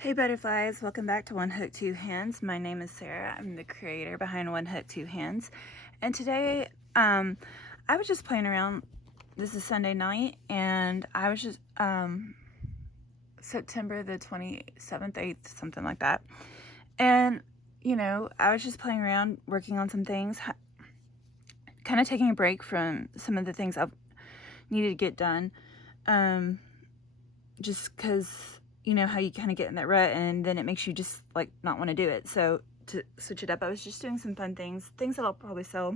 Hey butterflies, welcome back to One Hook, Two Hands. My name is Sarah. I'm the creator behind One Hook, Two Hands. And today, I was just playing around. This is Sunday night, and I was just, September the 27th, 8th, something like that. And, I was just playing around, working on some things, kind of taking a break from some of the things I've needed to get done. Just because you know how you kind of get in that rut and then it makes you just like not want to do it. So to switch it up, I was just doing some fun things that I'll probably sell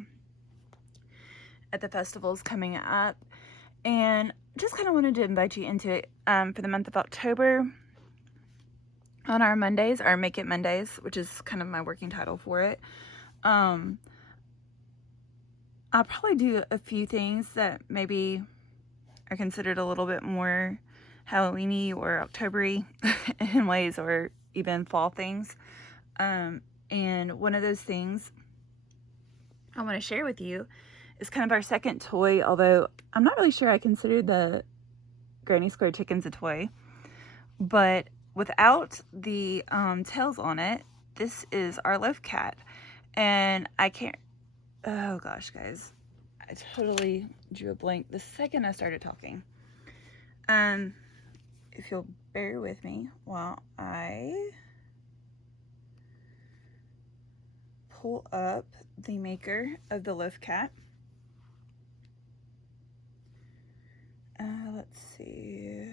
at the festivals coming up, and just kind of wanted to invite you into it for the month of October. On our Mondays, our Make It Mondays, which is kind of my working title for it, I'll probably do a few things that maybe are considered a little bit more Halloween-y or October-y in ways, or even fall things. And one of those things I want to share with you is kind of our second toy, although I'm not really sure I consider the Granny Square chickens a toy. But without the tails on it, this is our Loaf cat. And I can't, oh gosh, guys, I totally drew a blank the second I started talking. If you'll bear with me while I pull up the maker of the Loaf cat. Let's see.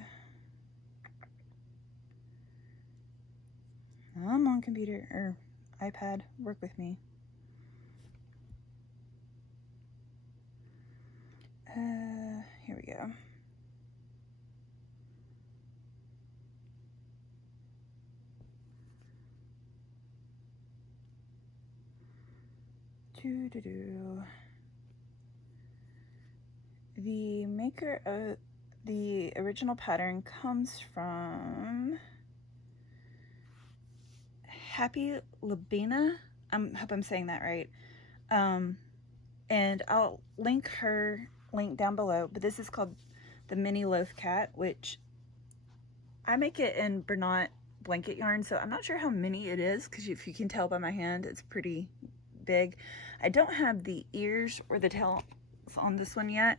I'm on computer or iPad. Work with me. Here we go. The maker of the original pattern comes from Happy Labina. I hope I'm saying that right. And I'll link her link down below. But this is called the Mini Loaf Cat, which I make it in Bernat blanket yarn, so I'm not sure how many it is, because if you can tell by my hand, it's pretty big. I don't have the ears or the tails on this one yet,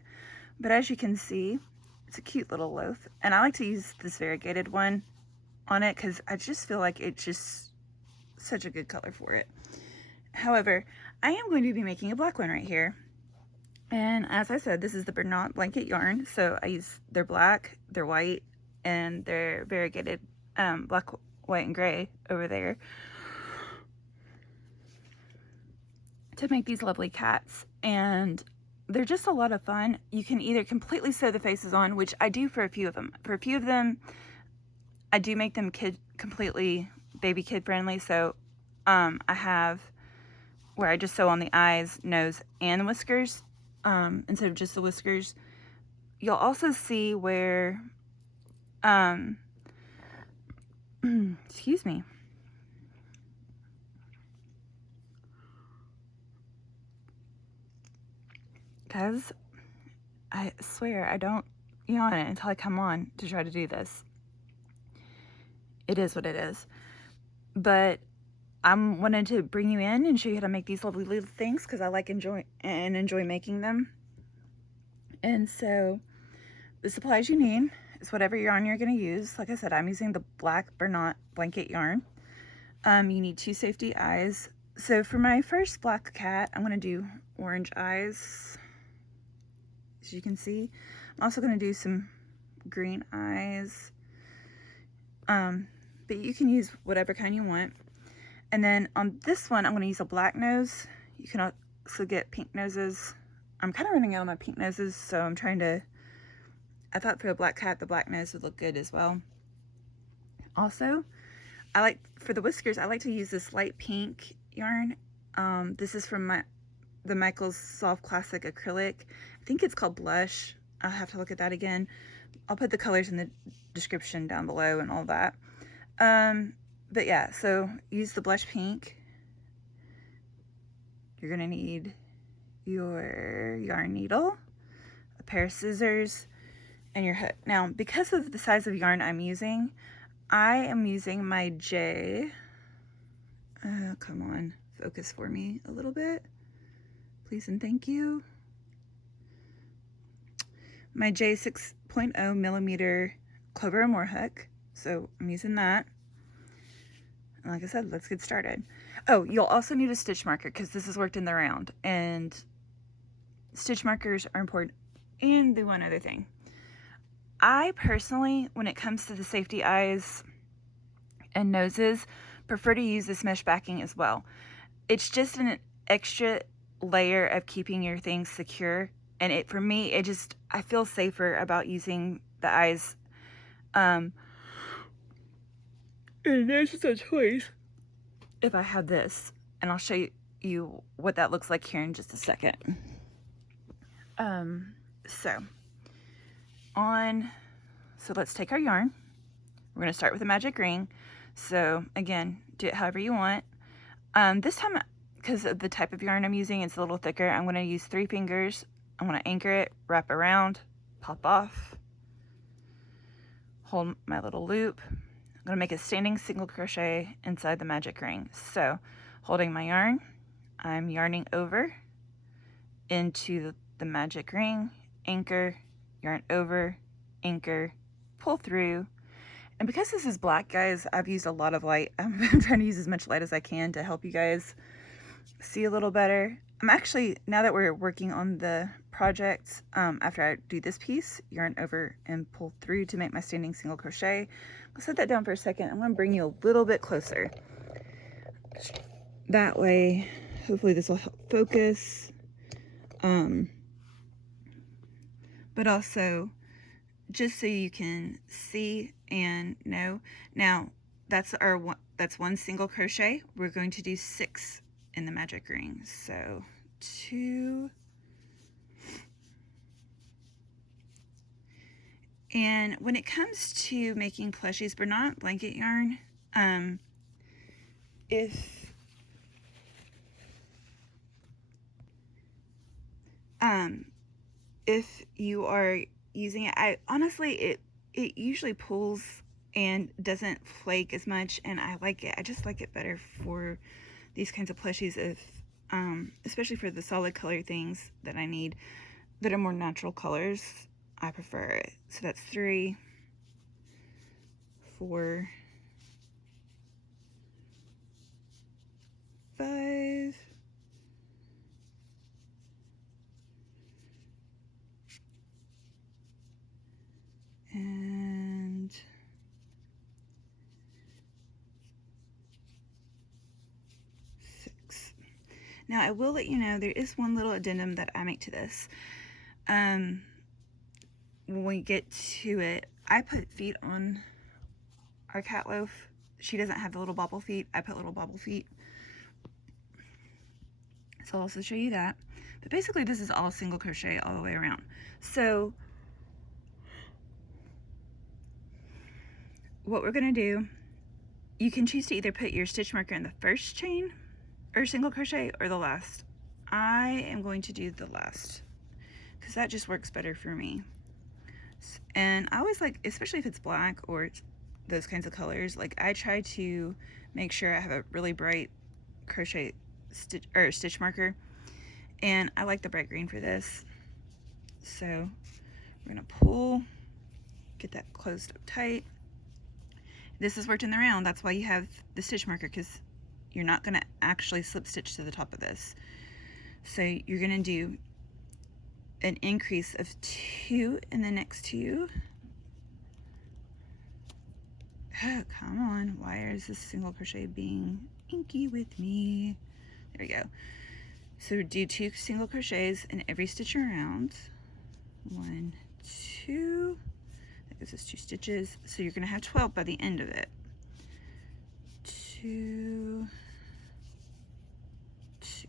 but as you can see, it's a cute little loaf, and I like to use this variegated one on it because I just feel like it's just such a good color for it. However, I am going to be making a black one right here, and as I said, this is the Bernat blanket yarn, so I use their black, their white, and their variegated black, white, and gray over there to make these lovely cats. And they're just a lot of fun. You can either completely sew the faces on, which I do for a few of them. For a few of them, I do make them completely baby kid friendly. So I have where I just sew on the eyes, nose, and whiskers instead of just the whiskers. You'll also see where excuse me. Guys, I swear I don't yawn it until I come on to try to do this. It is what it is. But I wanted to bring you in and show you how to make these lovely little things because I like enjoy making them. And so the supplies you need is whatever yarn you're going to use. Like I said, I'm using the black Bernat blanket yarn. You need 2 safety eyes. So for my first black cat, I'm going to do orange eyes. As you can see, I'm also going to do some green eyes. But you can use whatever kind you want. And then on this one, I'm going to use a black nose. You can also get pink noses. I'm kind of running out of my pink noses, so I'm trying to, I thought for a black cat, the black nose would look good as well. Also, I like, for the whiskers, I like to use this light pink yarn. This is from the Michaels Soft Classic Acrylic. I think it's called Blush. I'll have to look at that again. I'll put the colors in the description down below and all that. But yeah, so use the blush pink. You're gonna need your yarn needle, a pair of scissors, and your hook. Now, because of the size of yarn I'm using, I am using my J. Come on, focus for me a little bit, please and thank you. My J 6.0 millimeter Clover and Moore hook. So I'm using that. And like I said, let's get started. Oh, you'll also need a stitch marker because this is worked in the round, and stitch markers are important. And the one other thing, I personally, when it comes to the safety eyes and noses, prefer to use this mesh backing as well. It's just an extra layer of keeping your things secure, and for me, I feel safer about using the eyes. And there's just a choice if I have this, and I'll show you what that looks like here in just a second. So let's take our yarn. We're going to start with a magic ring. So again, do it however you want. This time, because of the type of yarn I'm using, it's a little thicker. I'm going to use 3 fingers. I'm going to anchor it, wrap around, pop off, hold my little loop. I'm going to make a standing single crochet inside the magic ring. So holding my yarn, I'm yarning over into the magic ring, anchor, yarn over, anchor, pull through. And because this is black, guys, I've used a lot of light. I'm trying to use as much light as I can to help you guys see a little better. I'm actually, now that we're working on the project, after I do this piece, yarn over and pull through to make my standing single crochet. I'll set that down for a second. I'm going to bring you a little bit closer. That way, hopefully this will help focus. But also, just so you can see and know. Now, that's one single crochet. We're going to do 6 in the magic ring. So 2. And when it comes to making plushies, Bernat blanket yarn, if you are using it, honestly, it usually pulls and doesn't flake as much, and I like it. I just like it better for these kinds of plushies, especially for the solid color things that I need that are more natural colors. I prefer it. So that's 3, 4, 5, and 6. Now I will let you know there is one little addendum that I make to this. When we get to it, I put feet on our cat Loaf. She doesn't have the little bobble feet. I put little bobble feet. So I'll also show you that. But basically this is all single crochet all the way around. So what we're going to do, you can choose to either put your stitch marker in the first chain or single crochet or the last. I am going to do the last because that just works better for me. And I always like, especially if it's black or those kinds of colors, like I try to make sure I have a really bright crochet stitch marker, and I like the bright green for this. So we're gonna pull, get that closed up tight. This is worked in the round, that's why you have the stitch marker, because you're not gonna actually slip stitch to the top of this. So you're gonna do an increase of 2 in the next 2. Oh, come on, why is this single crochet being inky with me? There we go. So do 2 single crochets in every stitch around. 1, 2, that gives us 2 stitches. So you're gonna have 12 by the end of it. 2, 2,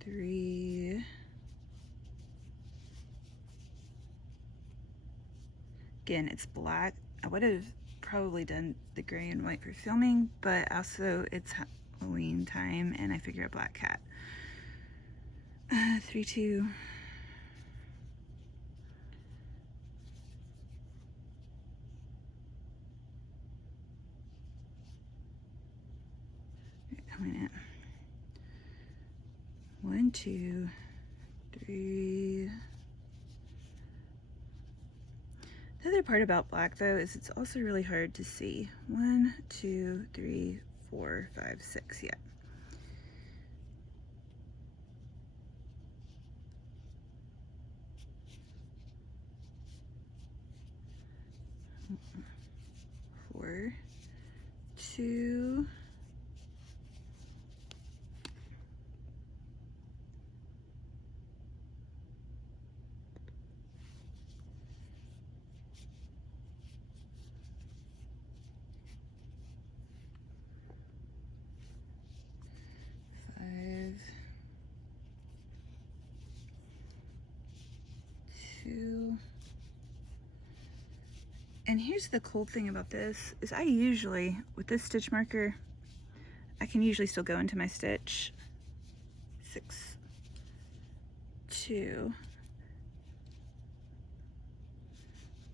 3, again, it's black. I would have probably done the gray and white for filming, but also it's Halloween time and I figure a black cat. 3, 2, 2, 3. The other part about black though is it's also really hard to see. 1, 2, 3, 4, 5, 6, yeah. Four, 2, 5, 2. And here's the cool thing about this is I usually, with this stitch marker, I can usually still go into my stitch. 6, 2.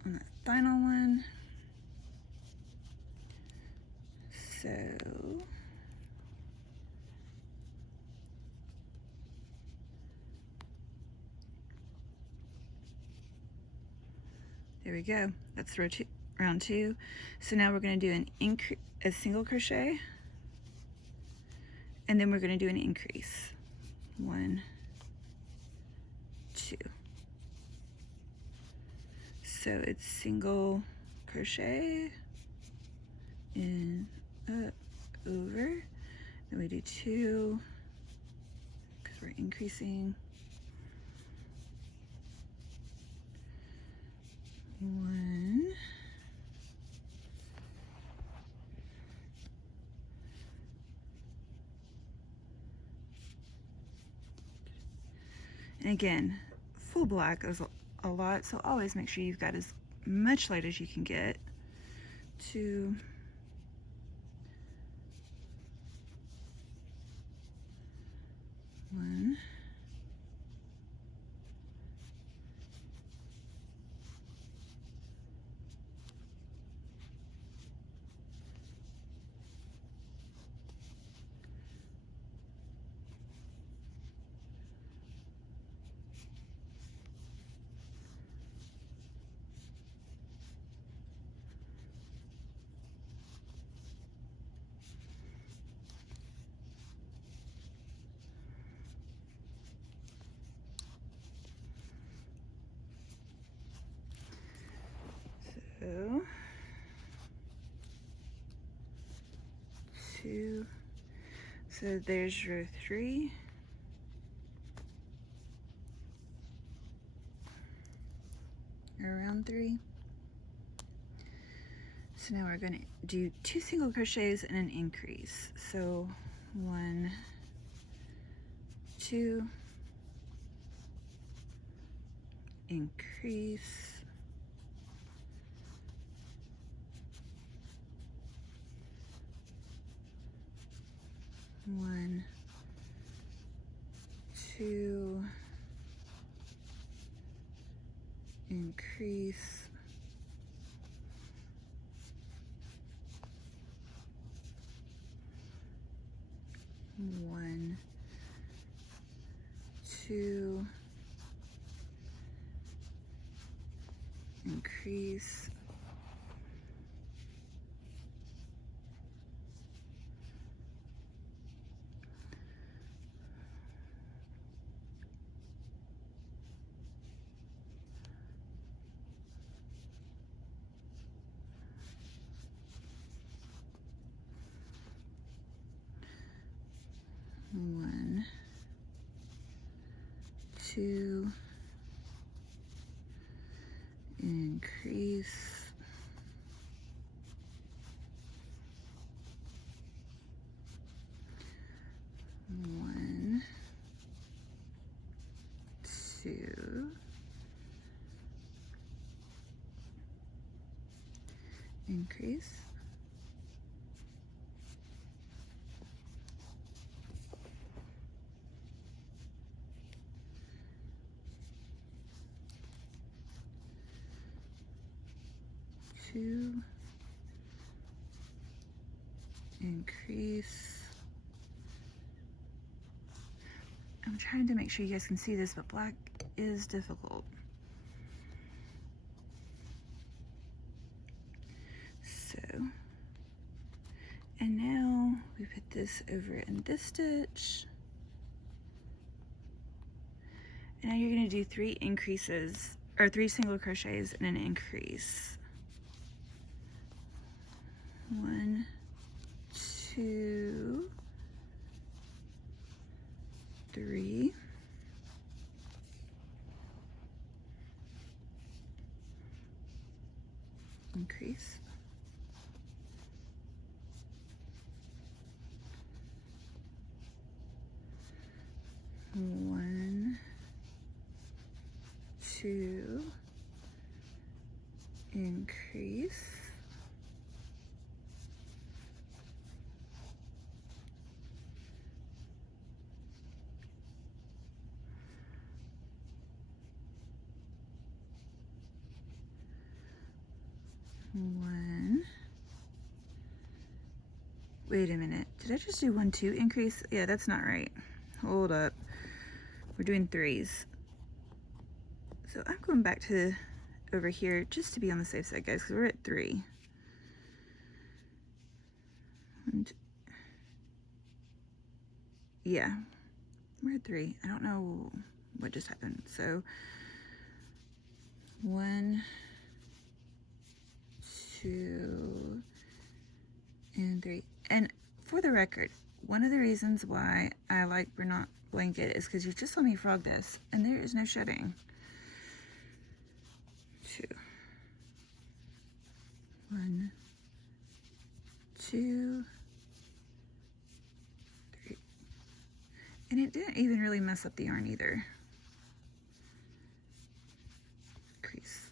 On the final one. So there we go. That's round 2. So now we're going to do a single crochet, and then we're going to do an increase. 1, 2. So it's single crochet in, up, over. Then we do 2 because we're increasing. 1, and again, full black is a lot, so always make sure you've got as much light as you can get. 2, 1, 2, 2. So there's row 3. Around 3. So now we're going to do 2 single crochets and an increase. So 1, 2, increase, 1, 2, increase, 1, 2, increase, 1, 2, increase, 1, 2, increase, 2, increase. I'm trying to make sure you guys can see this, but black is difficult. So, and now we put this over in this stitch. And now you're going to do 3 increases, or 3 single crochets and an increase. 1, 2, 3. Increase. 1, 2, increase. 1. Wait a minute. Did I just do 1, 2 increase? Yeah, that's not right. Hold up. We're doing 3s. So I'm going back to over here just to be on the safe side, guys, because we're at 3. And yeah, we're at 3. I don't know what just happened. So 1, 2, and 3. And for the record, one of the reasons why I like Bernat blanket is because you just let me frog this, and there is no shedding. 2, 1, 2, 3, and it didn't even really mess up the yarn either. Crease.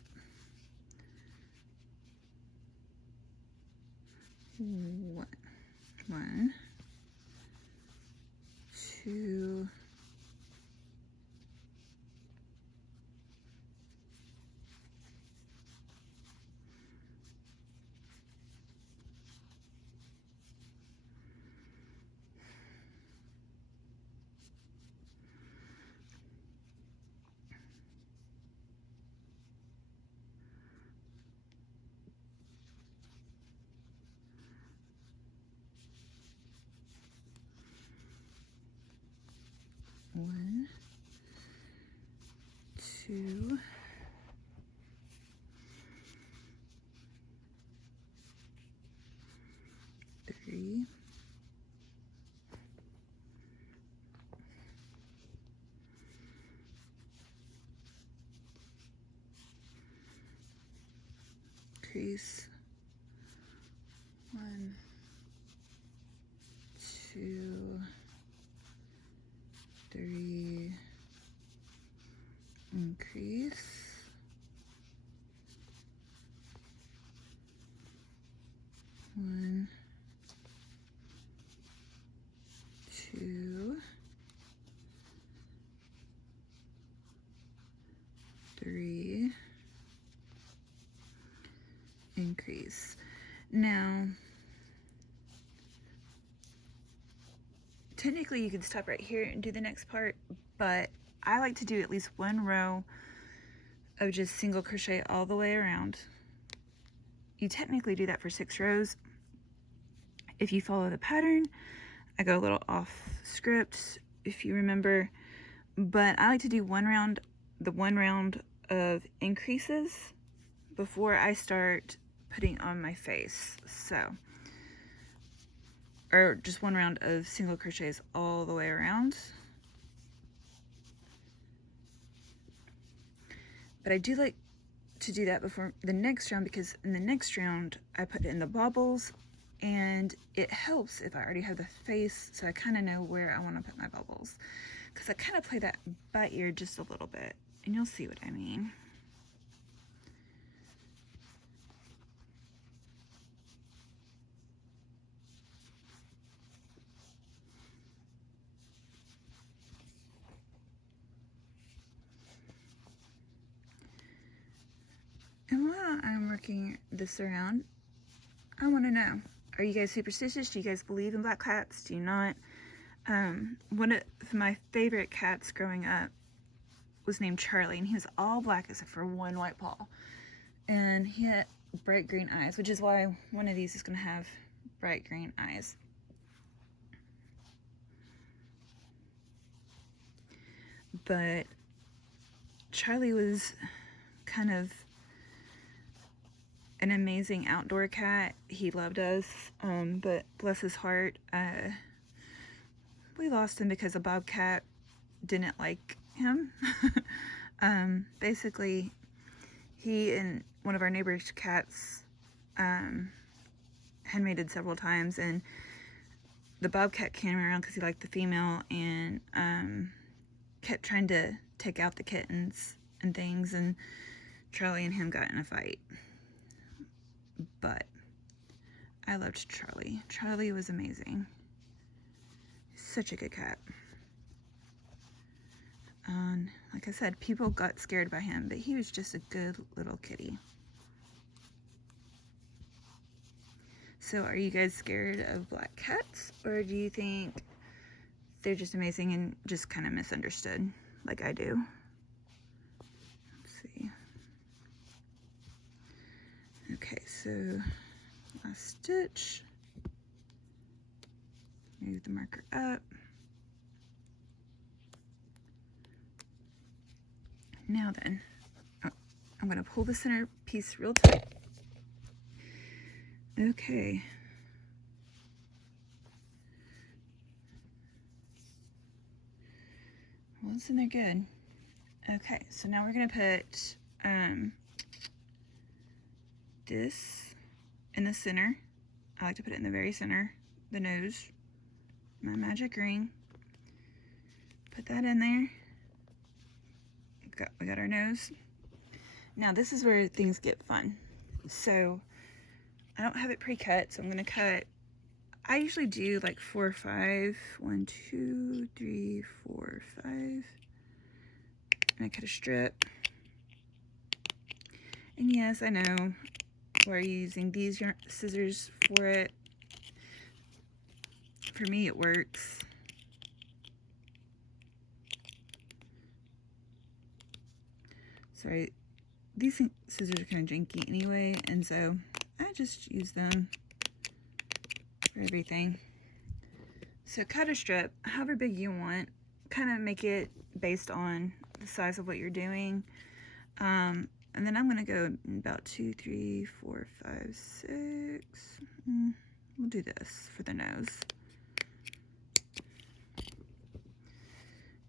1, 2, 1, 2, 3, 1, 2, 3, increase. 1, 2, 3, increase. Now, technically you could stop right here and do the next part, but I like to do at least 1 row of just single crochet all the way around. You technically do that for 6 rows. If you follow the pattern, I go a little off script, if you remember, but I like to do 1 round, the 1 round of increases before I start putting on my face. So, or just 1 round of single crochets all the way around. But I do like to do that before the next round, because in the next round I put it in the bobbles, and it helps if I already have the face, so I kind of know where I want to put my bubbles, because I kind of play that by ear just a little bit, and you'll see what I mean. And while I'm working this around, I want to know, are you guys superstitious? Do you guys believe in black cats? Do you not? One of my favorite cats growing up was named Charlie, and he was all black except for one white paw. And he had bright green eyes, which is why one of these is going to have bright green eyes. But Charlie was kind of an amazing outdoor cat. He loved us, but bless his heart, we lost him because a bobcat didn't like him. Basically, he and one of our neighbor's cats had mated several times, and the bobcat came around because he liked the female, and kept trying to take out the kittens and things, and Charlie and him got in a fight. But I loved Charlie. Charlie was amazing. Such a good cat. Like I said, people got scared by him, but he was just a good little kitty. So are you guys scared of black cats, or do you think they're just amazing and just kind of misunderstood like I do? Let's see. Okay, so last stitch. Move the marker up. Now then, I'm going to pull the center piece real tight. Okay. Well, it's in there good. Okay, so now we're going to put this in the center. I like to put it in the very center, the nose, my magic ring. Put that in there. We got our nose. Now this is where things get fun. So I don't have it pre-cut, so I'm going to cut. I usually do like 4 or 5. 1, 2, 3, 4, 5. And I cut a strip. And yes, I know we're using these scissors for it. For me, it works. Sorry, these scissors are kind of janky anyway, and so I just use them for everything. So cut a strip, however big you want. Kind of make it based on the size of what you're doing. And then I'm going to go about 2, 3, 4, 5, 6. We'll do this for the nose.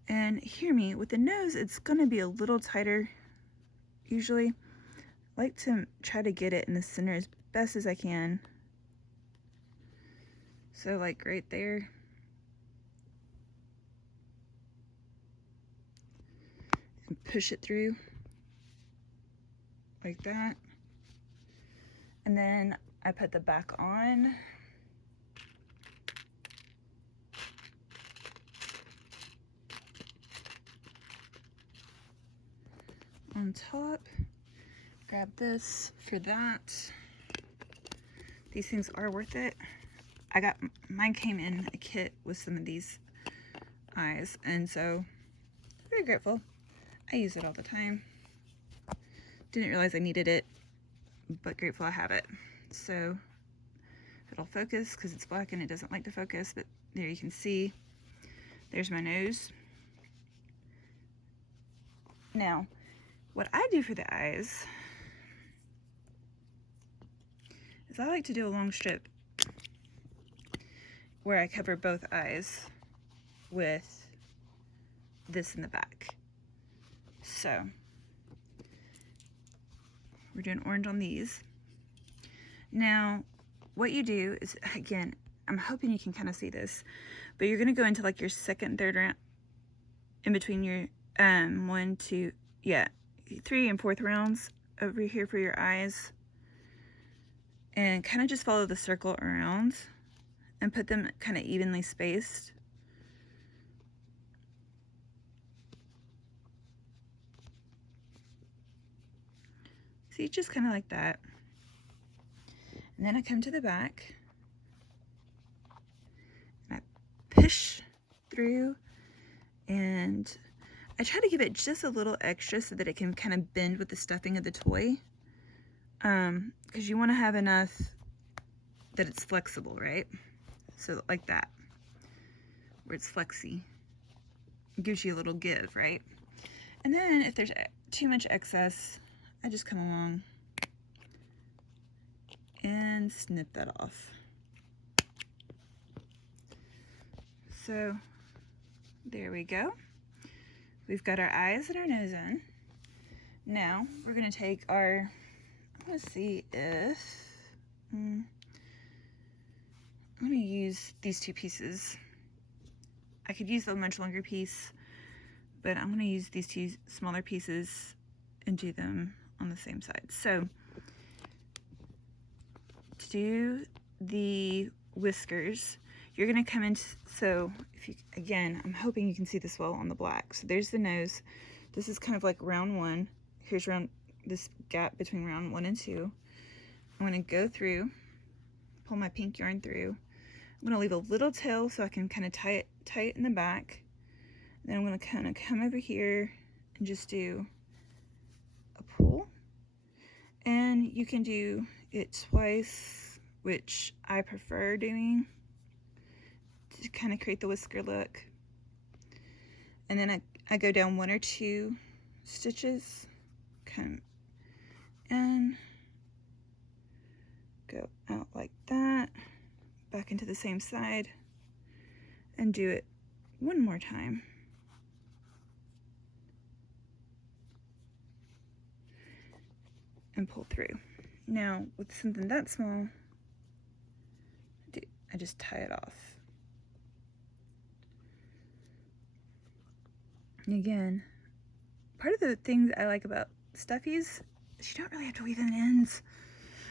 And hear me, with the nose, it's going to be a little tighter. Usually, I like to try to get it in the center as best as I can. So like right there. And push it through like that. And then I put the back on. On top, grab this for that. These things are worth it. Mine came in a kit with some of these eyes, and so very grateful. I use it all the time. Didn't realize I needed it, but grateful I have it. So it'll focus because it's black and it doesn't like to focus, but there you can see there's my nose. Now, what I do for the eyes is I like to do a long strip where I cover both eyes with this in the back. So we're doing orange on these. Now, what you do is, again, I'm hoping you can kind of see this, but you're going to go into like your second, third round, in between your 1, 2, 3 and 4th rounds over here for your eyes, and kind of just follow the circle around and put them kind of evenly spaced. See, just kind of like that. And then I come to the back and I push through, and I try to give it just a little extra so that it can kind of bend with the stuffing of the toy, because you want to have enough that it's flexible, right? So like that, where it's flexy. It gives you a little give, right? And then if there's too much excess, I just come along and snip that off. So there we go. We've got our eyes and our nose in. Now we're gonna take our, I'm gonna see if, I'm gonna use these two pieces. I could use the much longer piece, but I'm gonna use these two smaller pieces and do them on the same side. So to do the whiskers, you're gonna come in, so if you, again, I'm hoping you can see this well on the black. So there's the nose. This is kind of like round one. Here's round, this gap between round 1 and 2. I'm gonna go through, pull my pink yarn through. I'm gonna leave a little tail so I can kind of tie it in the back. Then I'm gonna kind of come over here and just do a pull. And you can do it twice, which I prefer doing to kind of create the whisker look. And then I go down 1 or 2 stitches, come and go out like that, back into the same side, and do it one more time. And pull through. Now with something that small, I just tie it off. And again, part of the things I like about stuffies is you don't really have to weave in the ends.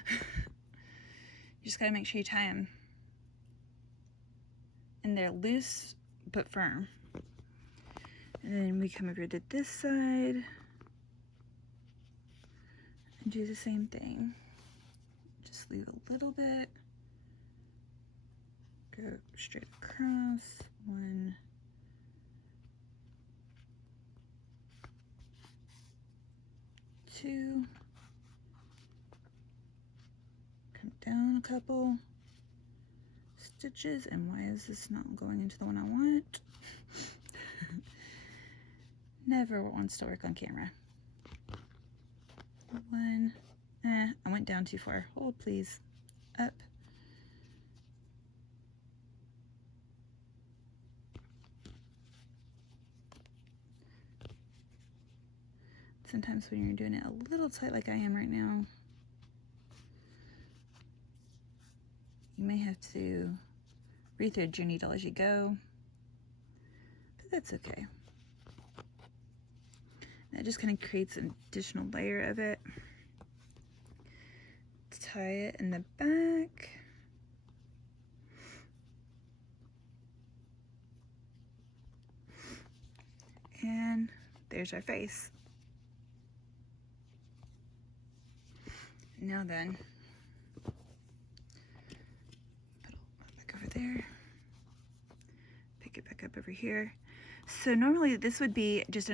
You just gotta make sure you tie them. And they're loose but firm. And then we come over to this side and do the same thing. Just leave a little bit. Go straight across. 1, 2. Come down a couple stitches. And why is this not going into the one I want? Never wants to work on camera. 1. I went down too far. Hold, please. Up. Sometimes when you're doing it a little tight like I am right now, you may have to rethread your needle as you go, but that's okay. That just kind of creates an additional layer of it. Tie it in the back. And there's our face. Now then, put it back over there. Pick it back up over here. So normally this would be just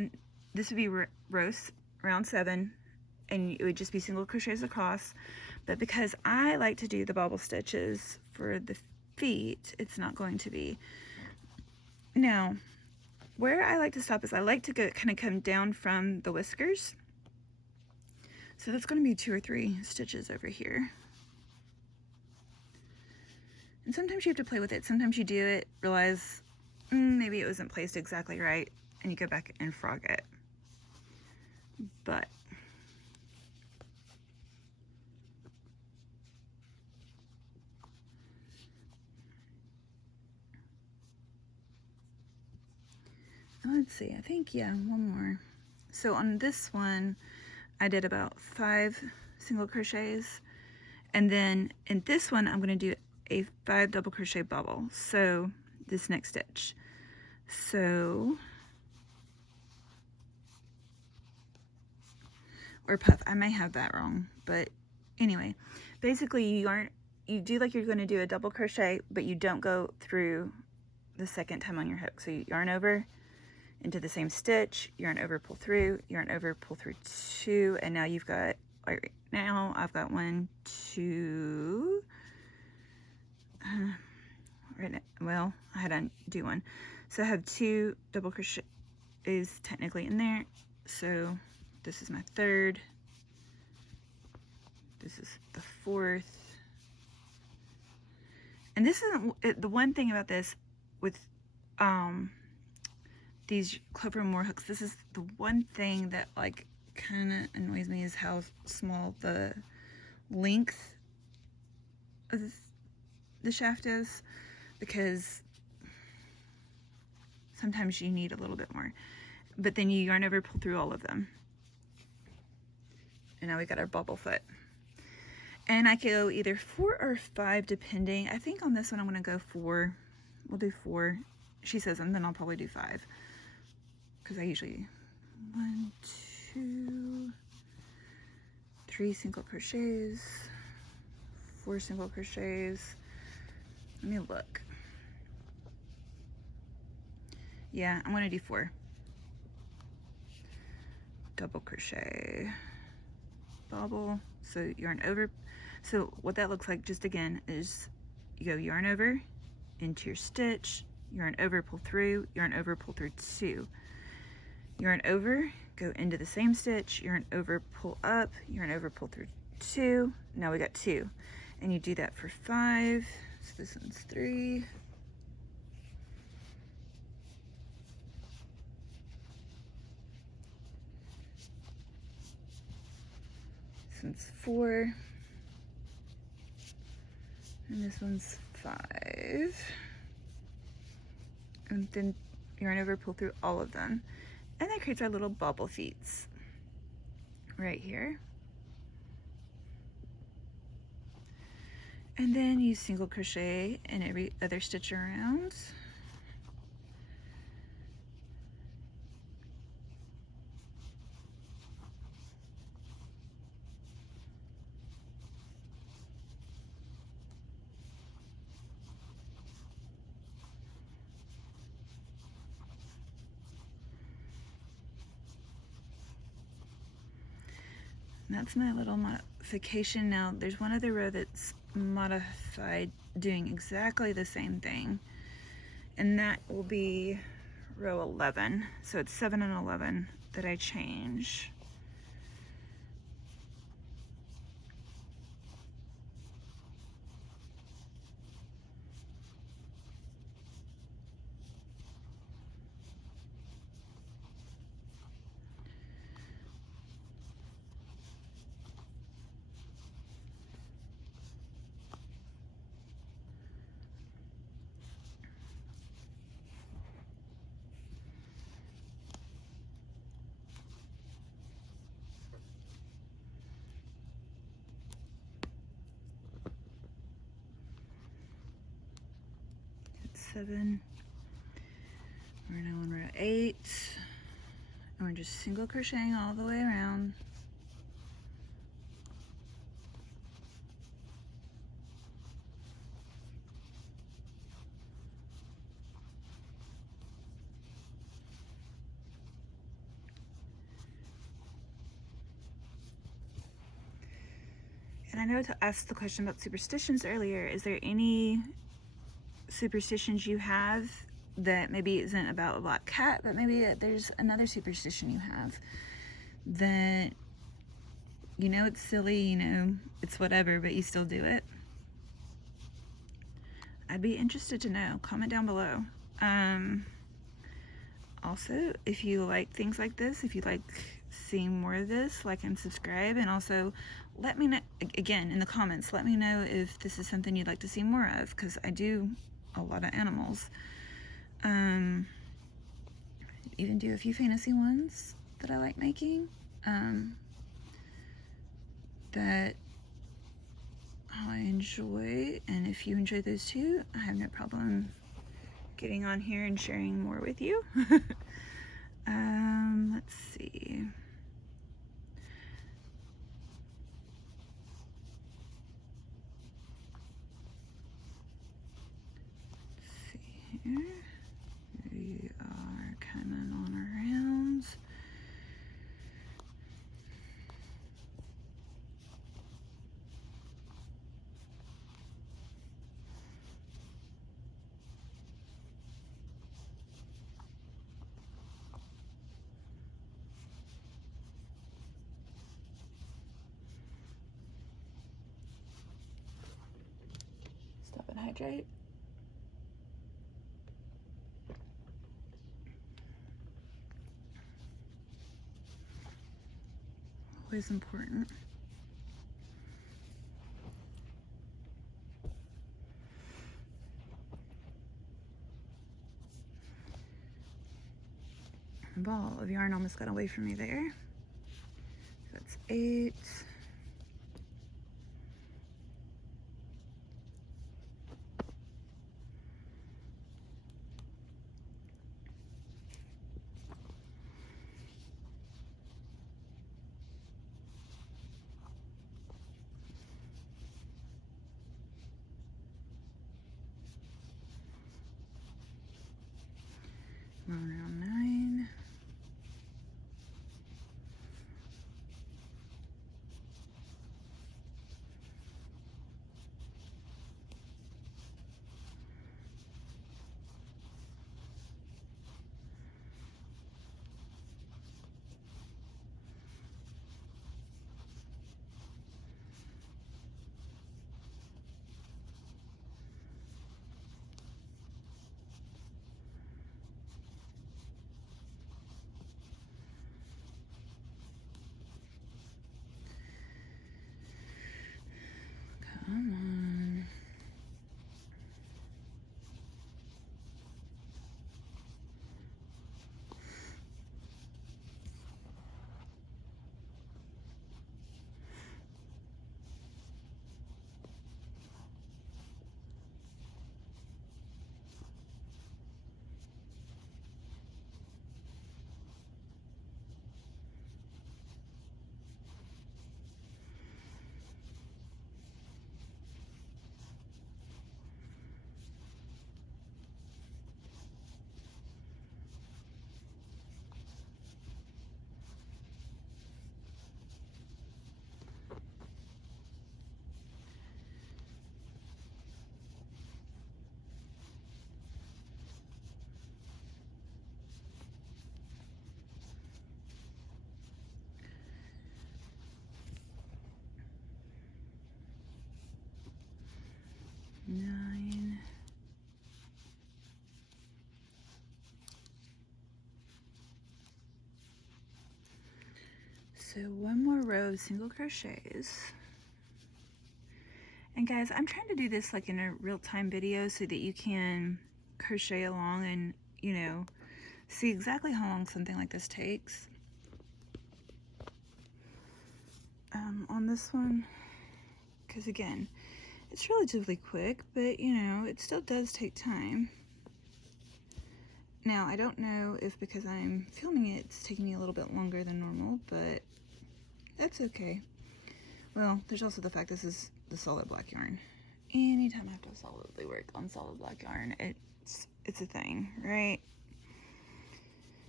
round 7, and it would just be single crochets across. But because I like to do the bobble stitches for the feet, it's not going to be. Now, where I like to stop is I like to go kind of come down from the whiskers. So that's going to be 2 or 3 stitches over here. And sometimes you have to play with it. Sometimes you do it, realize maybe it wasn't placed exactly right, and you go back and frog it. But let's see, I think, yeah, one more. So on this one, I did about 5 single crochets, and then in this one, I'm going to do a 5 double crochet bubble. So this next stitch. So, or puff, I may have that wrong, but anyway, basically you do like you're going to do a double crochet, but you don't go through the second time on your hook. So you yarn over into the same stitch, yarn over, pull through, yarn over, pull through 2, and now you've got, right now I've got 1, 2, right now, well, I had to do one. So I have 2 double crochets technically in there. So this is my 3rd, this is the 4th. And this isn't the one thing about this with these Clover Moore hooks. This is the one thing that like kind of annoys me, is how small the length of the shaft is, because sometimes you need a little bit more. But then you yarn over, pull through all of them. And now we got our bobble foot. And I go either 4 or 5 depending. I think on this one I'm going to go 4. We'll do 4. She says, and then I'll probably do 5. Because I usually 1, 2, 3 single crochets, 4 single crochets. Let me look. Yeah, I'm going to do 4. Double crochet, bobble, so yarn over. So what that looks like, just again, is you go yarn over into your stitch, yarn over, pull through, yarn over, pull through 2. Yarn over, go into the same stitch, yarn over, pull up, yarn over, pull through 2. Now we got 2. And you do that for 5. So this one's 3. This one's 4. And this one's 5. And then yarn over, pull through all of them. And that creates our little bobble feet right here. And then you single crochet in every other stitch around. That's my little modification. Now there's one other row that's modified doing exactly the same thing, and that will be row 11. So it's 7 and 11 that I change. It's 7. We're now on row 8. And we're just single crocheting all the way around. And I know to ask the question about superstitions earlier, is there any superstitions you have that maybe isn't about a black cat, but maybe there's another superstition you have that, you know, it's silly, you know, it's whatever, but you still do it? I'd be interested to know. Comment down below. Also, if you like things like this, if you like seeing more of this, like and subscribe, and also let me know, again, in the comments, let me know if this is something you'd like to see more of, because I do a lot of animals. Even do a few fantasy ones that I like making, that I enjoy, and if you enjoy those too, I have no problem getting on here and sharing more with you. Let's see. Let's see here. hydrate. Always important. A ball of yarn almost got away from me there. That's 8. Around 9. Come on. Nine. So one more row of single crochets. And guys, I'm trying to do this like in a real-time video so that you can crochet along and, you know, see exactly how long something like this takes. On this one, because again, it's relatively quick, but you know, it still does take time. Now, I don't know if because I'm filming it, it's taking me a little bit longer than normal, but that's okay. Well, there's also the fact this is the solid black yarn. Anytime I have to solidly work on solid black yarn, it's a thing, right?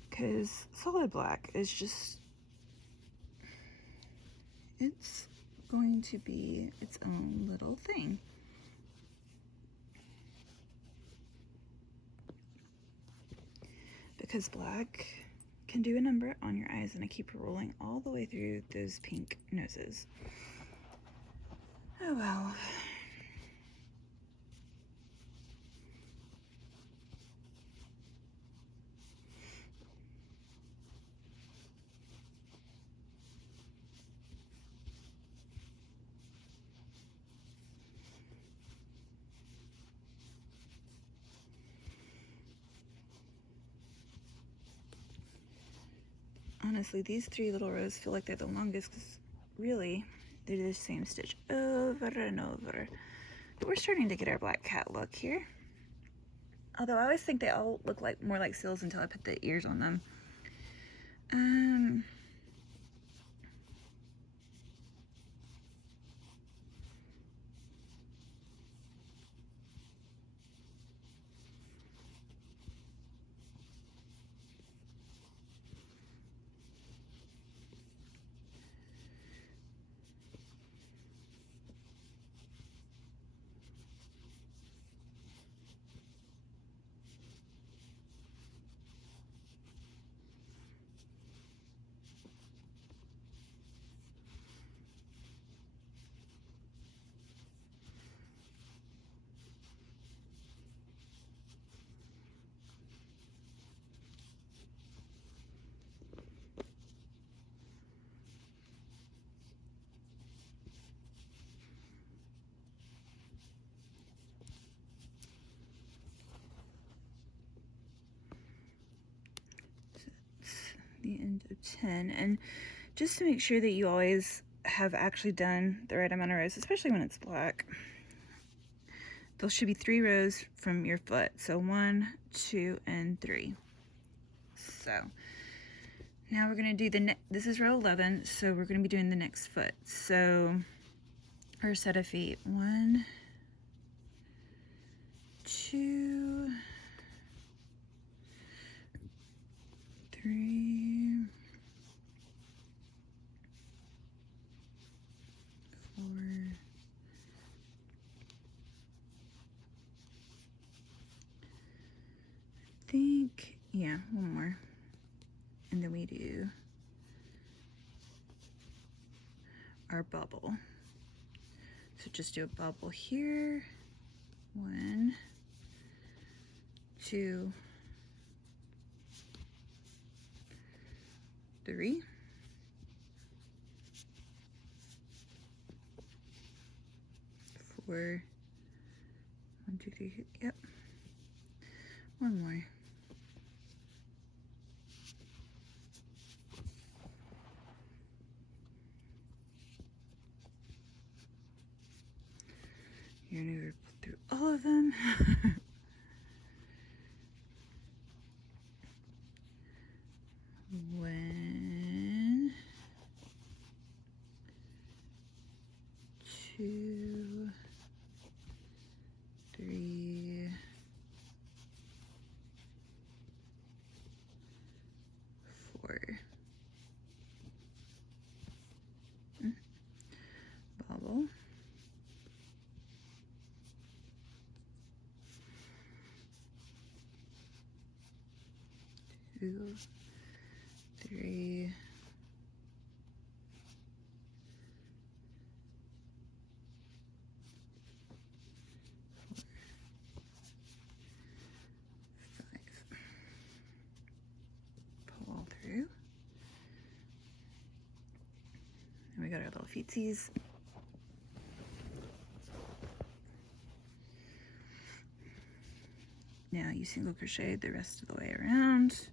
Because solid black is just, it's going to be its own little thing. Because black can do a number on your eyes, and I keep rolling all the way through those pink noses. Oh well. Honestly, these 3 little rows feel like they're the longest because really they're the same stitch over and over. But we're starting to get our black cat look here. Although I always think they all look like more like seals until I put the ears on them. end of 10. And just to make sure that you always have actually done the right amount of rows, especially when it's black, there should be 3 rows from your foot. So 1, 2, and 3. So now we're going to do this is row 11, so we're going to be doing the next foot. So our set of feet, 1, 2, 3, 4, I think, yeah, one more. And then we do our bubble. So just do a bubble here. 1, 2, 3. 4. 1, 2, 3. Yep. One more. You're gonna go through all of them. 1, 2, 3, 4. Bobble. 2, 3, 5. Pull all through. And we got our little feetsies. Now you single crochet the rest of the way around.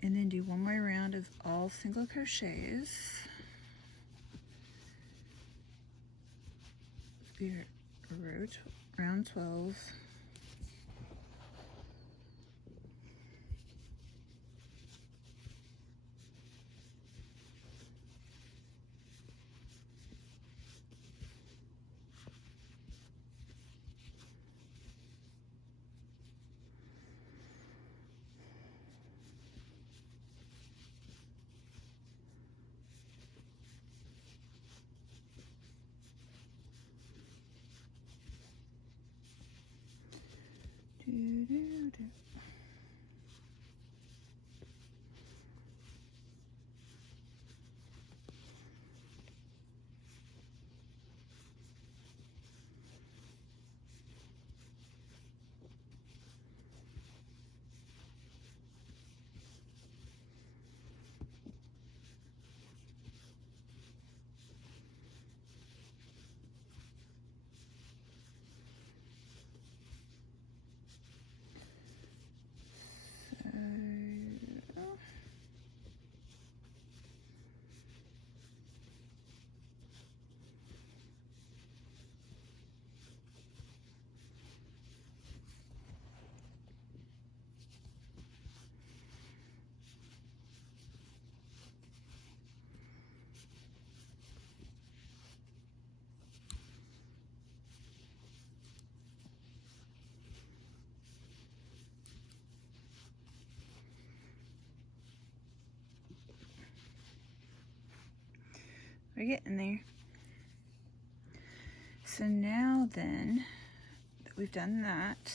And then do one more round of all single crochets. We're round 12. Do, do, do. We're getting there. So now then that we've done that,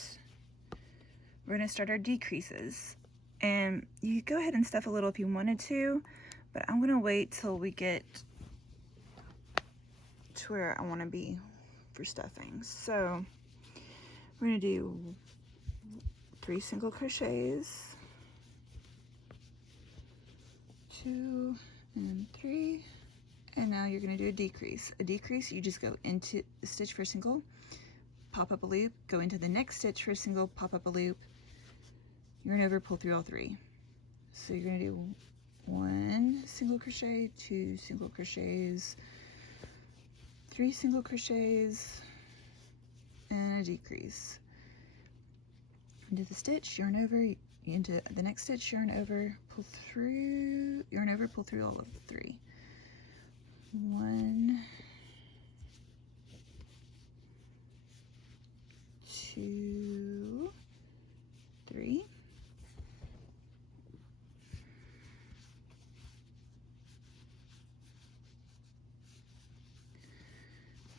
we're going to start our decreases. And you could go ahead and stuff a little if you wanted to, but I'm going to wait till we get to where I want to be for stuffing. So we're going to do 3 single crochets, 2 and 3, and now you're going to do a decrease. A decrease, you just go into a stitch for a single, pop up a loop, go into the next stitch for a single, pop up a loop, yarn over, pull through all 3. So you're going to do 1 single crochet, 2 single crochets, 3 single crochets, and a decrease. Into the stitch, yarn over, into the next stitch, yarn over, pull through, yarn over, pull through all of the 3. 1, 2, 3.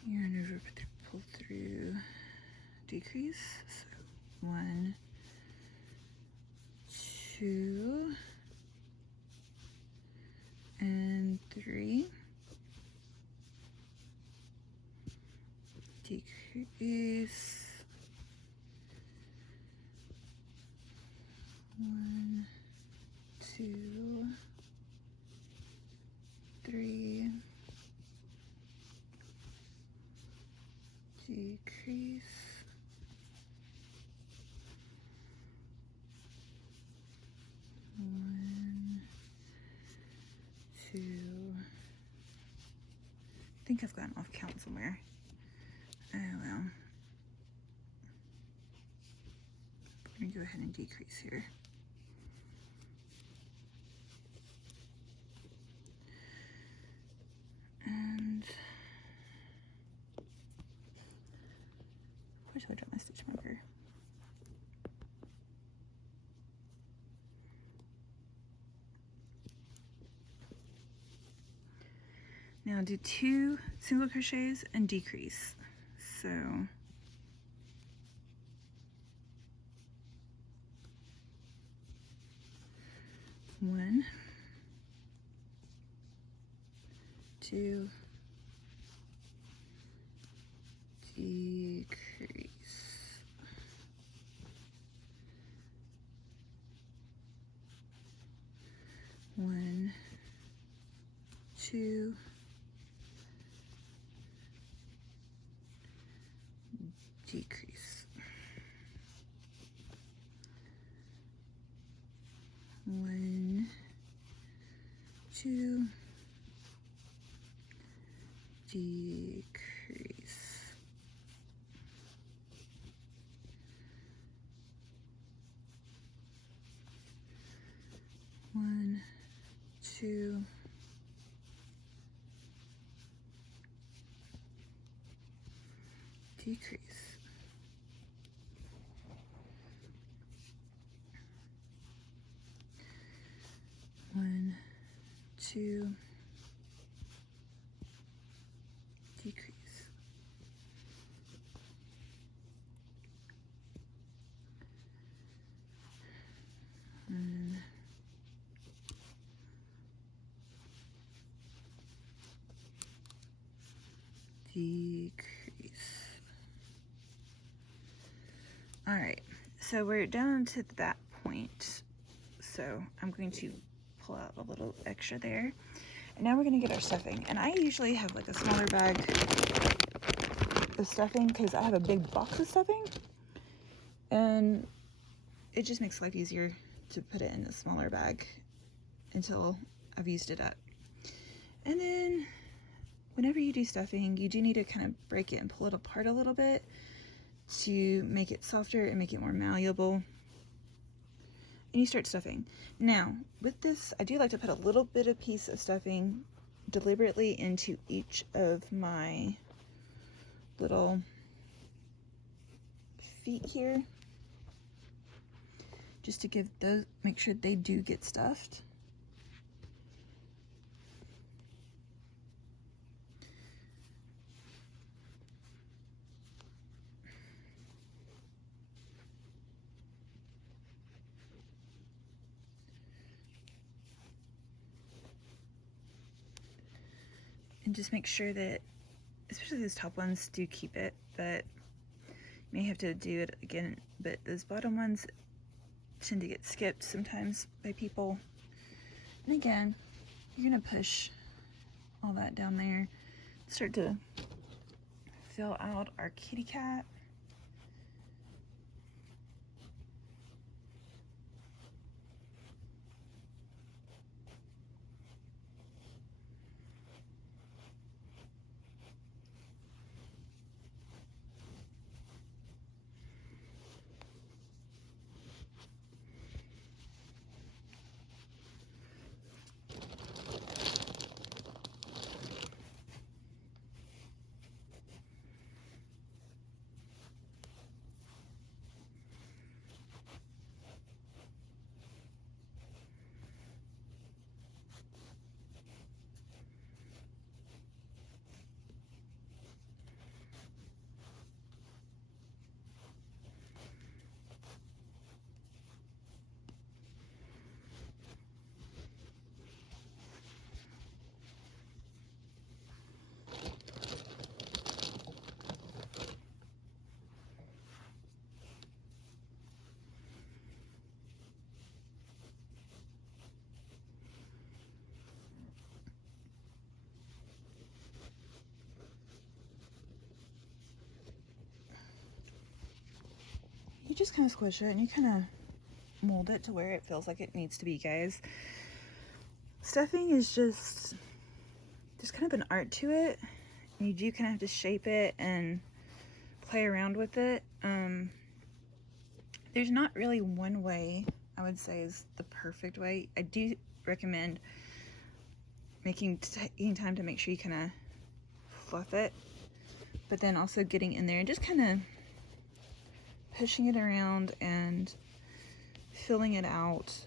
Yarn over, pull through, decrease. So 1, 2, and 3. Decrease. 1, 2, 3. Decrease. 1, 2. I think I've gotten off count somewhere. Oh well. We're going to go ahead and decrease here. And where should I drop my stitch marker? Now do 2 single crochets and decrease. So 1, 2, decrease. 1, 2, decrease. 1, 2, decrease. 1, 2, decrease. 1, 2, decrease. 1, decrease. All right, so we're down to that point. So I'm going to pull out a little extra there. And now we're going to get our stuffing. And I usually have like a smaller bag of stuffing because I have a big box of stuffing. And it just makes life easier to put it in a smaller bag until I've used it up. And then whenever you do stuffing, you do need to kind of break it and pull it apart a little bit to make it softer and make it more malleable. And you start stuffing. Now, with this, I do like to put a little bit of piece of stuffing deliberately into each of my little feet here, just to give those, make sure they do get stuffed. And just make sure that, especially those top ones, do keep it, but you may have to do it again. But those bottom ones tend to get skipped sometimes by people. And again, you're gonna push all that down there. Start to fill out our kitty cat. You just kind of squish it and you kind of mold it to where it feels like it needs to be, guys. Stuffing is just kind of an art to it. You do kind of have to shape it and play around with it. There's not really one way I would say is the perfect way. I do recommend taking time to make sure you kind of fluff it, but then also getting in there and just kind of pushing it around and filling it out.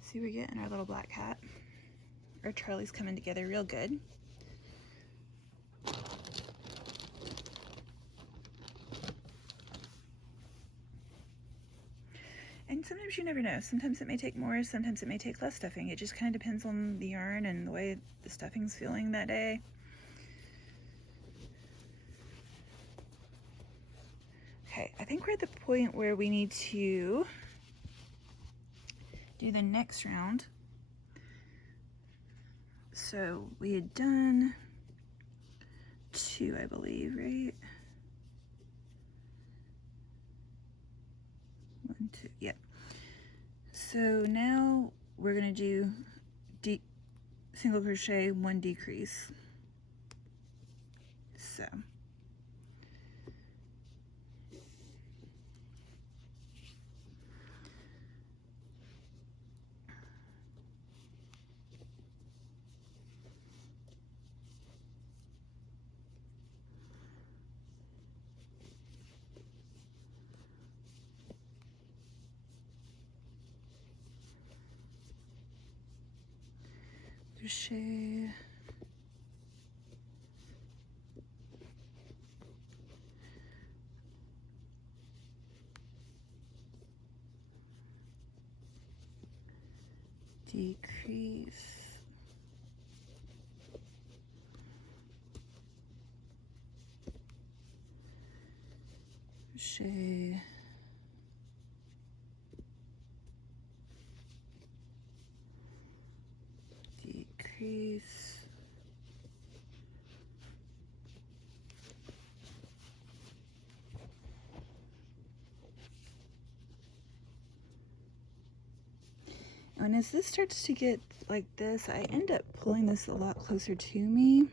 See, we're getting our little black cat. Our Charlie's coming together real good. And sometimes you never know. Sometimes it may take more, sometimes it may take less stuffing. It just kind of depends on the yarn and the way the stuffing's feeling that day. Okay, I think we're at the point where we need to do the next round. So we had done 2, I believe, right? 1, 2, yeah. So now we're gonna do single crochet, 1 decrease. So crochet, decrease, crochet, decrease. And as this starts to get like this, I end up pulling this a lot closer to me.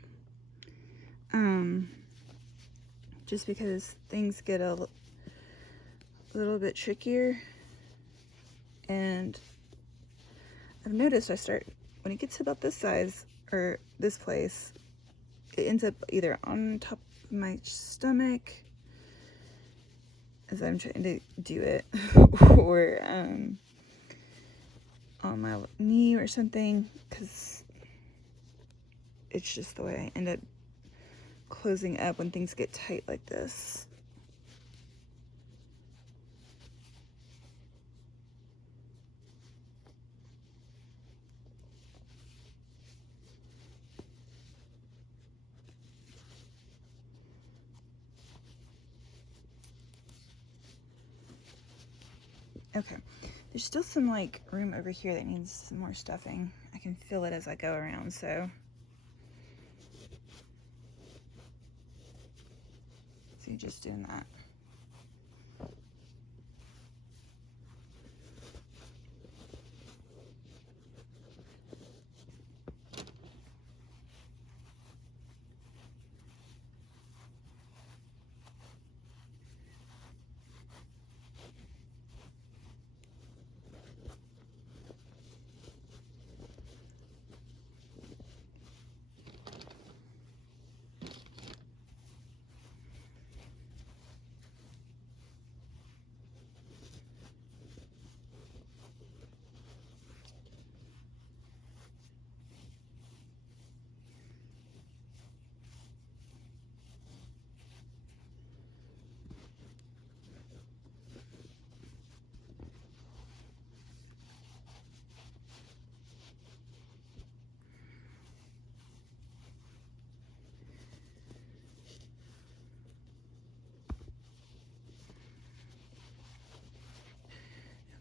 Just because things get a little bit trickier. And I've noticed when it gets about this size or this place, it ends up either on top of my stomach as I'm trying to do it, or on my knee or something, because it's just the way I end up closing up when things get tight like this. Okay, there's still some like room over here that needs some more stuffing. I can feel it as I go around, so you're just doing that.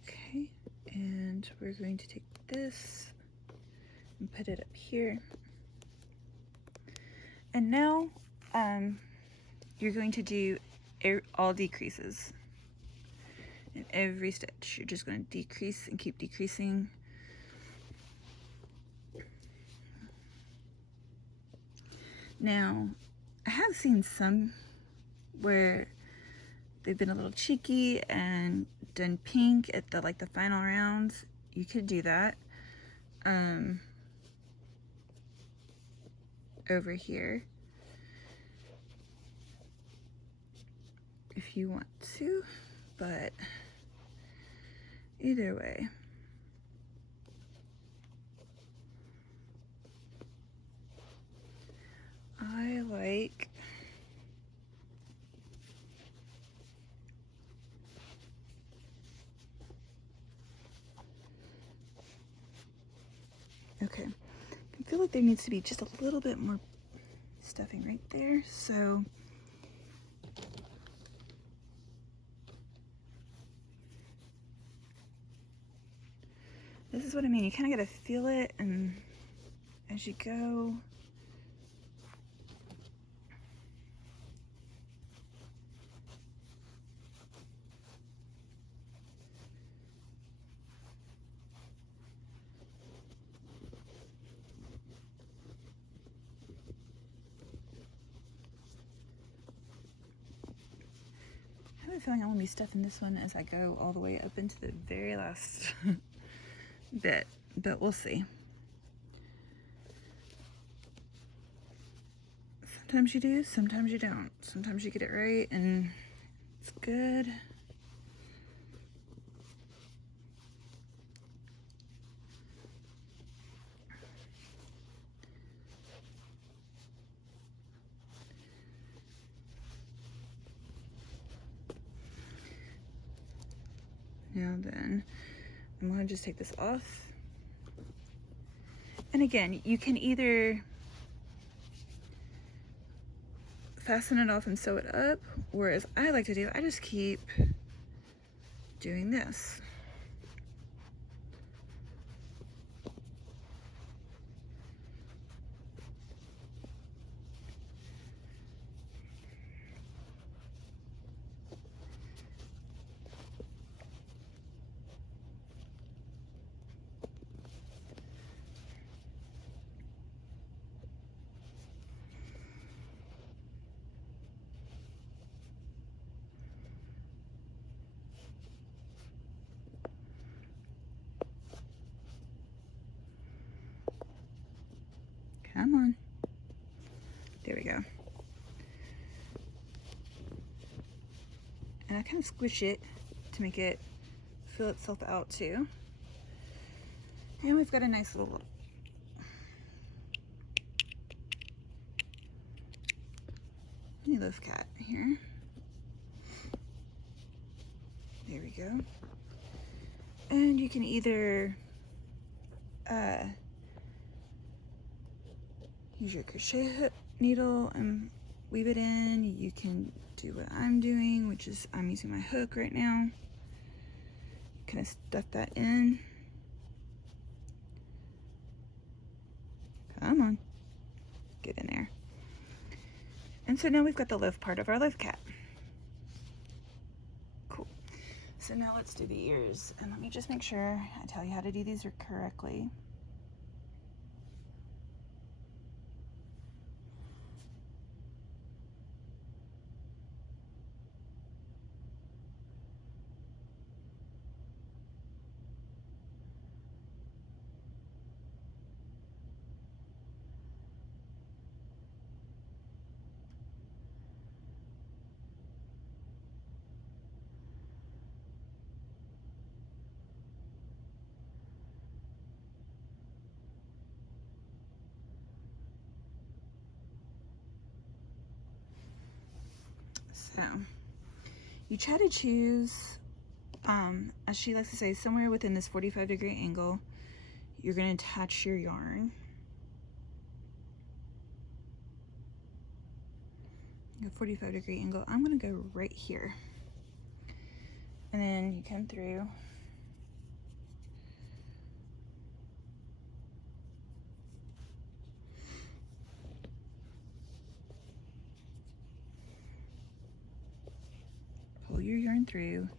Okay, and we're going to take this and put it up here. And now you're going to do all decreases. In every stitch, you're just going to decrease and keep decreasing. Now, I have seen some where they've been a little cheeky and done pink at the final rounds. You could do that over here if you want to, but either way. I like okay, I feel like there needs to be just a little bit more stuffing right there, so this is what I mean. You kind of got to feel it, and as you go, I have a feeling I want to be stuffing this one as I go all the way up into the very last bit, but we'll see. Sometimes you do, sometimes you don't. Sometimes you get it right and it's good. Now then, I'm going to just take this off. And again, you can either fasten it off and sew it up, or as I like to do, I just keep doing this. Come on. There we go. And I kind of squish it to make it fill itself out too. And we've got a nice little mini loaf cat here. There we go. And you can either use your crochet hook needle and weave it in. You can do what I'm doing, which is I'm using my hook right now. Kind of stuff that in. Come on, get in there. And so now we've got the loaf part of our loaf cat. Cool. So now let's do the ears. And let me just make sure I tell you how to do these correctly. So you try to choose, as she likes to say, somewhere within this 45-degree angle. You're going to attach your yarn. A 45-degree angle. I'm going to go right here. And then you come through. Pull your yarn through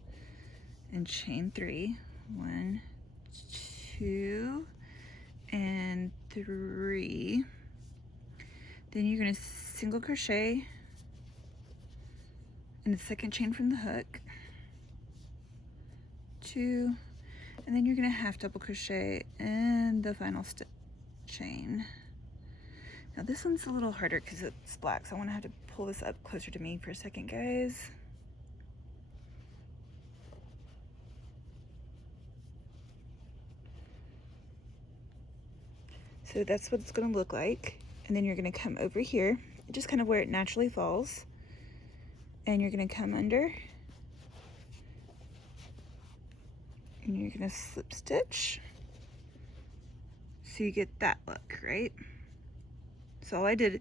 and chain 3. 1, 2, and 3. Then you're going to single crochet in the second chain from the hook. 2, and then you're going to half double crochet in the final chain. Now this one's a little harder because it's black, so I want to have to pull this up closer to me for a second, guys. So that's what it's going to look like. And then you're going to come over here, just kind of where it naturally falls. And you're going to come under. And you're going to slip stitch. So you get that look, right? So all I did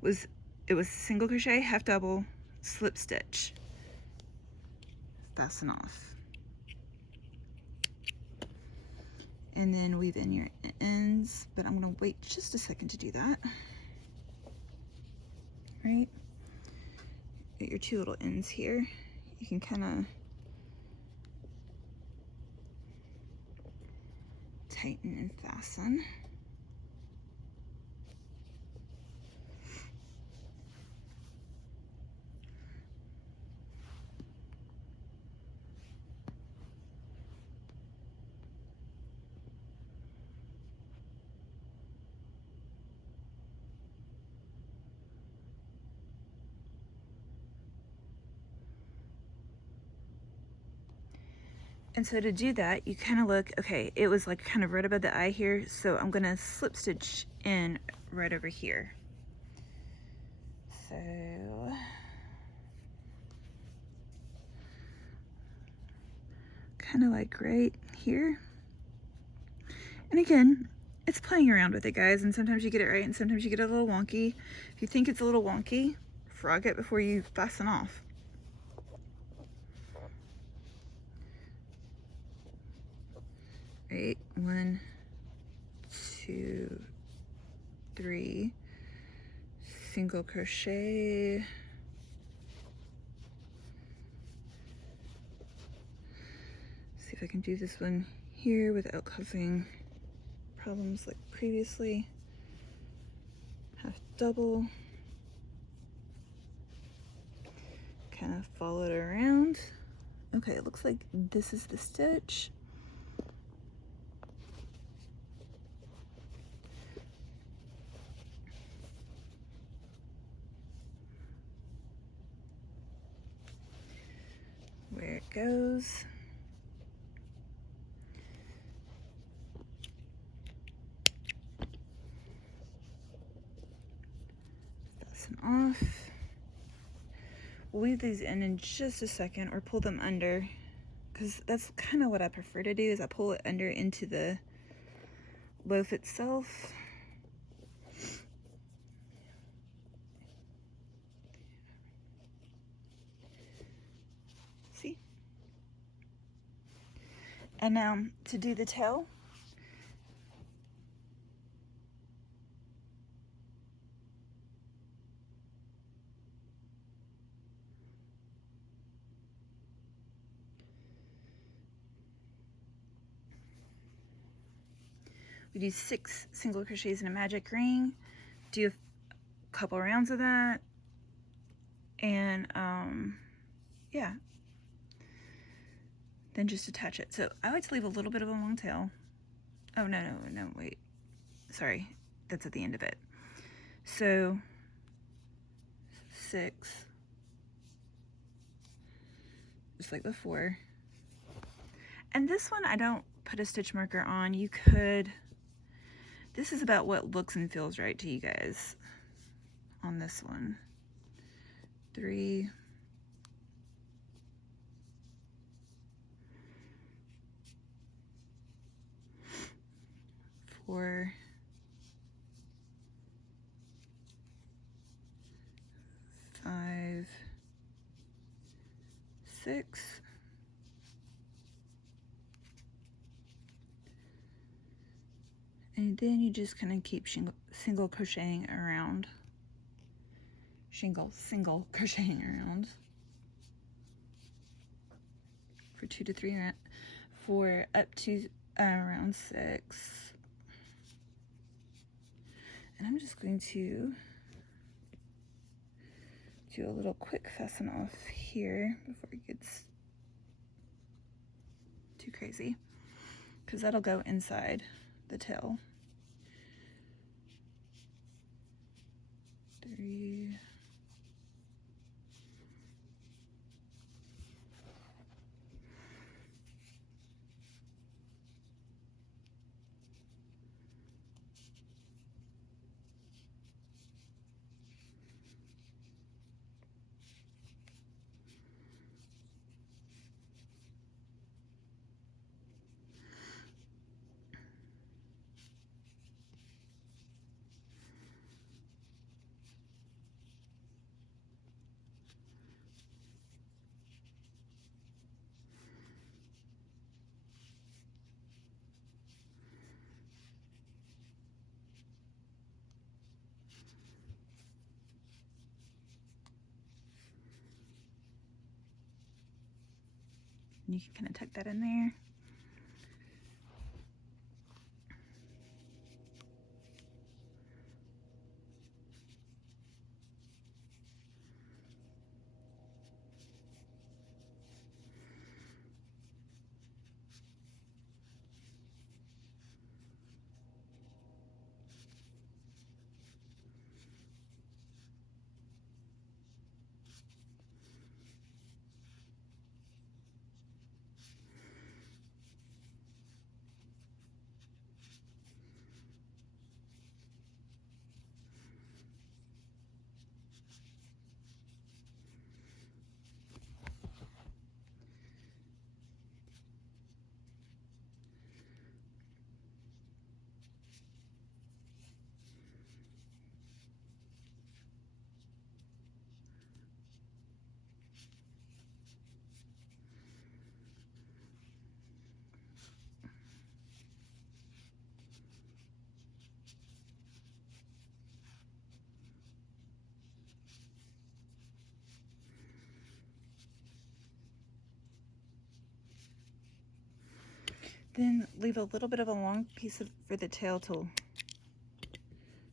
was, it was single crochet, half double, slip stitch. Fasten off. And then weave in your ends, but I'm gonna wait just a second to do that. Right? Get your 2 little ends here. You can kind of tighten and fasten. And so to do that, you kind of look, okay, it was like kind of right above the eye here, so I'm gonna slip stitch in right over here. So kind of like right here. And again, it's playing around with it, guys, and sometimes you get it right and sometimes you get it a little wonky. If you think it's a little wonky, frog it before you fasten off. Right, 1, 2, 3, single crochet, see if I can do this one here without causing problems like previously. Half double, kind of follow it around. Okay, it looks like this is the stitch. goes. Fasten off. We'll leave these in just a second, or pull them under, because that's kind of what I prefer to do, is I pull it under into the loaf itself. See? And now to do the tail, we do 6 single crochets in a magic ring, do a couple rounds of that, and yeah, then just attach it. So I like to leave a little bit of a long tail. Oh, no, wait, sorry, that's at the end of it. So 6, just like before. And this one I don't put a stitch marker on. You could, this is about what looks and feels right to you guys on this one. 3, 4, 5, 6, and then you just kind of keep single crocheting around. Single crocheting around for 2 to 3 for up to round 6. And I'm just going to do a little quick fasten off here before it gets too crazy, because that'll go inside the tail. 3, and you can kind of tuck that in there. Then leave a little bit of a long piece for the tail to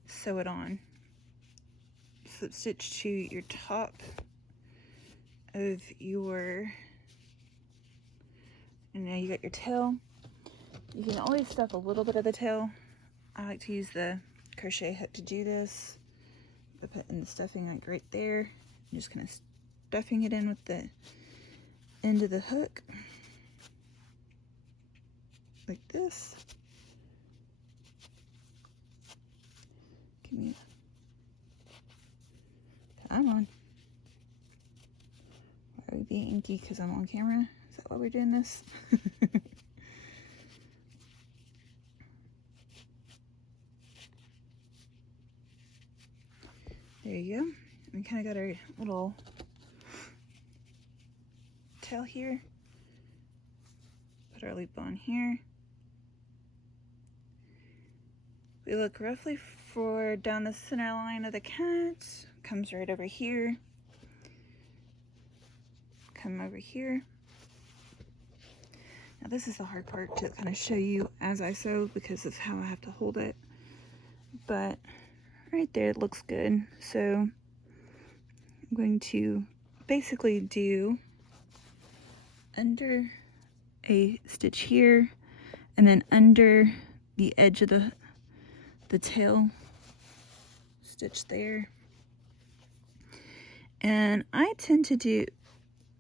sew it on. Slip stitch to your top of your, and now you got your tail. You can always stuff a little bit of the tail. I like to use the crochet hook to do this. I put in the stuffing like right there, I'm just kind of stuffing it in with the end of the hook like this. Give me, come on. Why are we being inky? Because I'm on camera? Is that why we're doing this? There you go. We kind of got our little tail here. Put our loop on here. We look roughly for down the center line of the cat. Comes right over here. Come over here. Now this is the hard part to kind of show you as I sew because of how I have to hold it. But right there it looks good. So I'm going to basically do under a stitch here and then under the edge of the tail stitch there. And I tend to do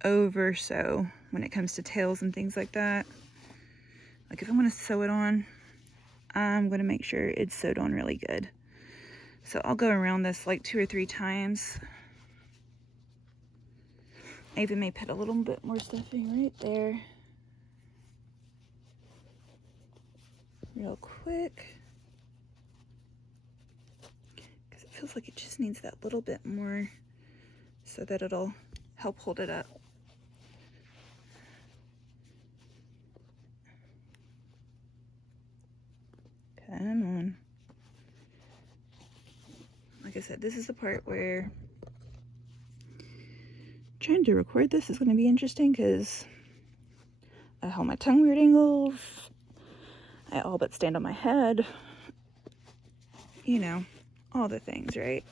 over sew when it comes to tails and things like that. Like if I'm going to sew it on, I'm going to make sure it's sewed on really good. So I'll go around this like 2 or 3 times. I even may put a little bit more stuffing right there. Real quick. Because it feels like it just needs that little bit more so that it'll help hold it up. Come on. Like I said, this is the part where trying to record this is going to be interesting because I hold my tongue weird angles. I all but stand on my head. You know, all the things, right?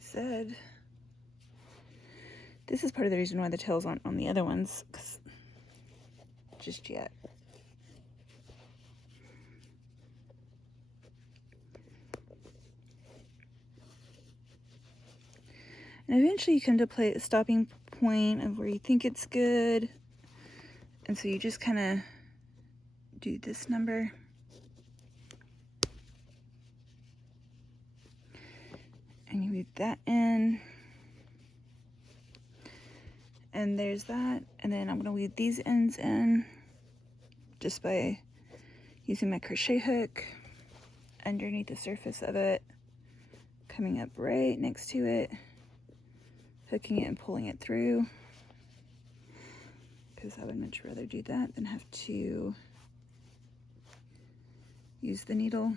Said this is part of the reason why the tails aren't on the other ones, 'cause just yet. And eventually you come to a stopping point of where you think it's good, and so you just kind of do this number. And you weave that in. And there's that. And then I'm going to weave these ends in just by using my crochet hook underneath the surface of it, coming up right next to it, hooking it and pulling it through, because I would much rather do that than have to use the needle.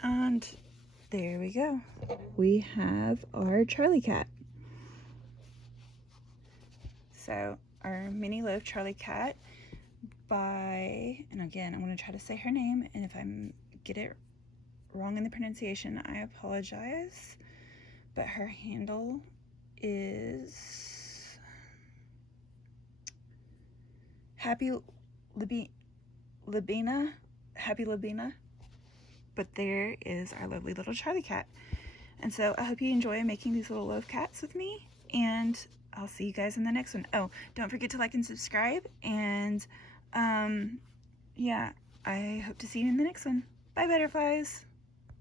And there we go. We have our Charlie cat. So our mini loaf Charlie cat by, and again, I'm going to try to say her name, and if I get it wrong in the pronunciation, I apologize. But her handle is Happy Labina. Happy Labina. But there is our lovely little Charlie cat. And so I hope you enjoy making these little loaf cats with me. and I'll see you guys in the next one. Oh, don't forget to like and subscribe, and yeah, I hope to see you in the next one. Bye, butterflies.